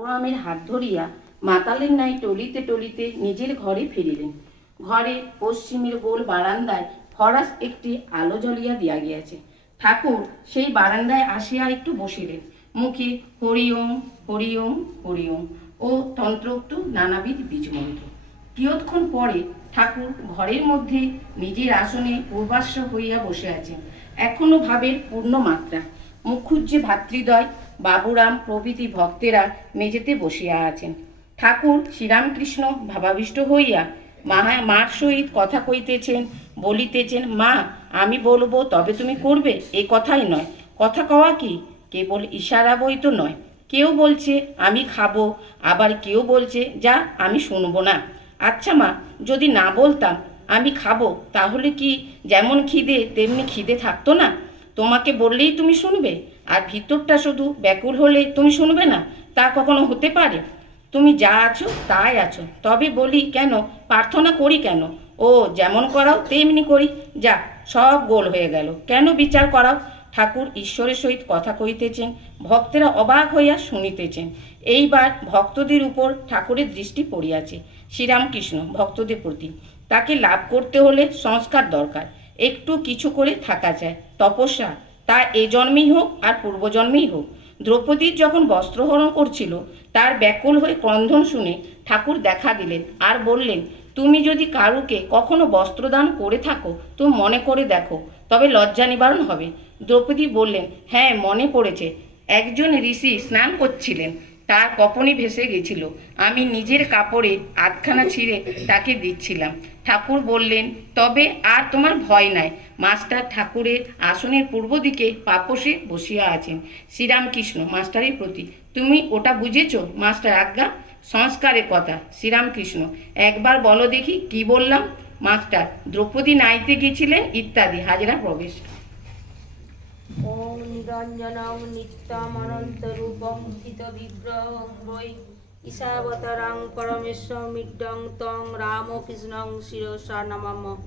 বাবুরামের হাত ধরিয়া মাতালের ন্যায় টলিতে টলিতে নিজের ঘরে ফিরিলেন। ঘরে পশ্চিমের গোল বারান্দায় ফরাস একটি আলো জ্বলিয়া দিয়া গিয়াছে। ঠাকুর সেই বারান্দায় আসিয়া একটু বসিলেন। মুখে হরি ওম হরি ওম হরি ওম ও তন্ত্রোক্ত নানাবিধ বীজমন্ত্র। কিয়ৎক্ষণ পরে ঠাকুর ঘরের মধ্যে নিজের আসনে পূর্বাশ্র হইয়া বসে আছেন। এখনও ভাবের পূর্ণ মাত্রা মুখুজ্জে ভাতৃদ্বয় বাবুরাম প্রভৃতি ভক্তেরা মেঝেতে বসিয়া আছেন। ঠাকুর শ্রীরামকৃষ্ণ ভাবাবিষ্ট হইয়া মাহা, মার সহিত কথা কইতেছেন, বলিতেছেন, মা, আমি বলব, তবে তুমি করবে? এই কথাই নয়। কথা কওয়া কি? কেবল ইশারা বই তো নয়। কেউ বলছে, আমি খাব। আবার কেউ বলছে, যা, আমি শুনব না। আচ্ছা মা, যদি না বলতাম, আমি খাব, তাহলে কি যেমন খিদে, তেমনি খিদে থাকতো না? তোমাকে বললেই তুমি শুনবে, আর ভিতরটা শুধু ব্যাকুল হলে তুমি শুনবে না, তা কখনো হতে পারে? তুমি যা আছো তাই আছো, তবে বলি কেন, প্রার্থনা করি কেন? ও, যেমন করাও তেমনি করি। যা, সব গোল হয়ে গেল। কেন বিচার করাও? ঠাকুর ঈশ্বরের সহিত কথা কইতেছেন ভক্তেরা অবাক হইয়া শুনিতেছেন। এইবার ভক্তদের উপর ঠাকুরের দৃষ্টি পড়িয়াছে। শ্রীরামকৃষ্ণ ভক্তদের প্রতি, তাকে লাভ করতে হলে সংস্কার দরকার, একটু কিছু করে থাকা যায়। তপস্যা। তা এ জন্মেই হোক আর পূর্বজন্মেই হোক। দ্রৌপদীর যখন বস্ত্রহরণ করছিল, তার ব্যাকুল হয়ে ক্রন্ধন শুনে ঠাকুর দেখা দিলেন আর বললেন, তুমি যদি কারুকে কখনো বস্ত্রদান করে থাকো, তো মনে করে দেখো, তবে লজ্জা নিবারণ হবে। দ্রৌপদী বললেন হ্যাঁ মনে পড়েছে। একজন ঋষি স্নান করছিলেন। তার কপনি ভেসে গেছিল। আমি নিজের কাপড়ে আধখানা ছিঁড়ে তাকে দিচ্ছিলাম। ঠাকুর বললেন, তবে আর তোমার ভয় নাই। মাস্টার ঠাকুরের আসনের পূর্ব দিকে পাপসে বসিয়া আছেন। শ্রীরামকৃষ্ণ, মাস্টারের প্রতি, তুমি ওটা বুঝেছ? মাস্টার আজ্ঞা, সংস্কারের কথা। শ্রীরামকৃষ্ণ, একবার বলো দেখি কি বললাম? মাস্টার, দ্রৌপদী নাইতে গেছিলেন ইত্যাদি, হাজরা প্রবেশ। ওং নিরঞ্জনং নিত্যমনন্তরূপং স্থিতবিগ্রহং বৈ ঈশাবতরাং পরমেশ্বর মিড্ডং তং রামকৃষ্ণং শিরসা নমঃ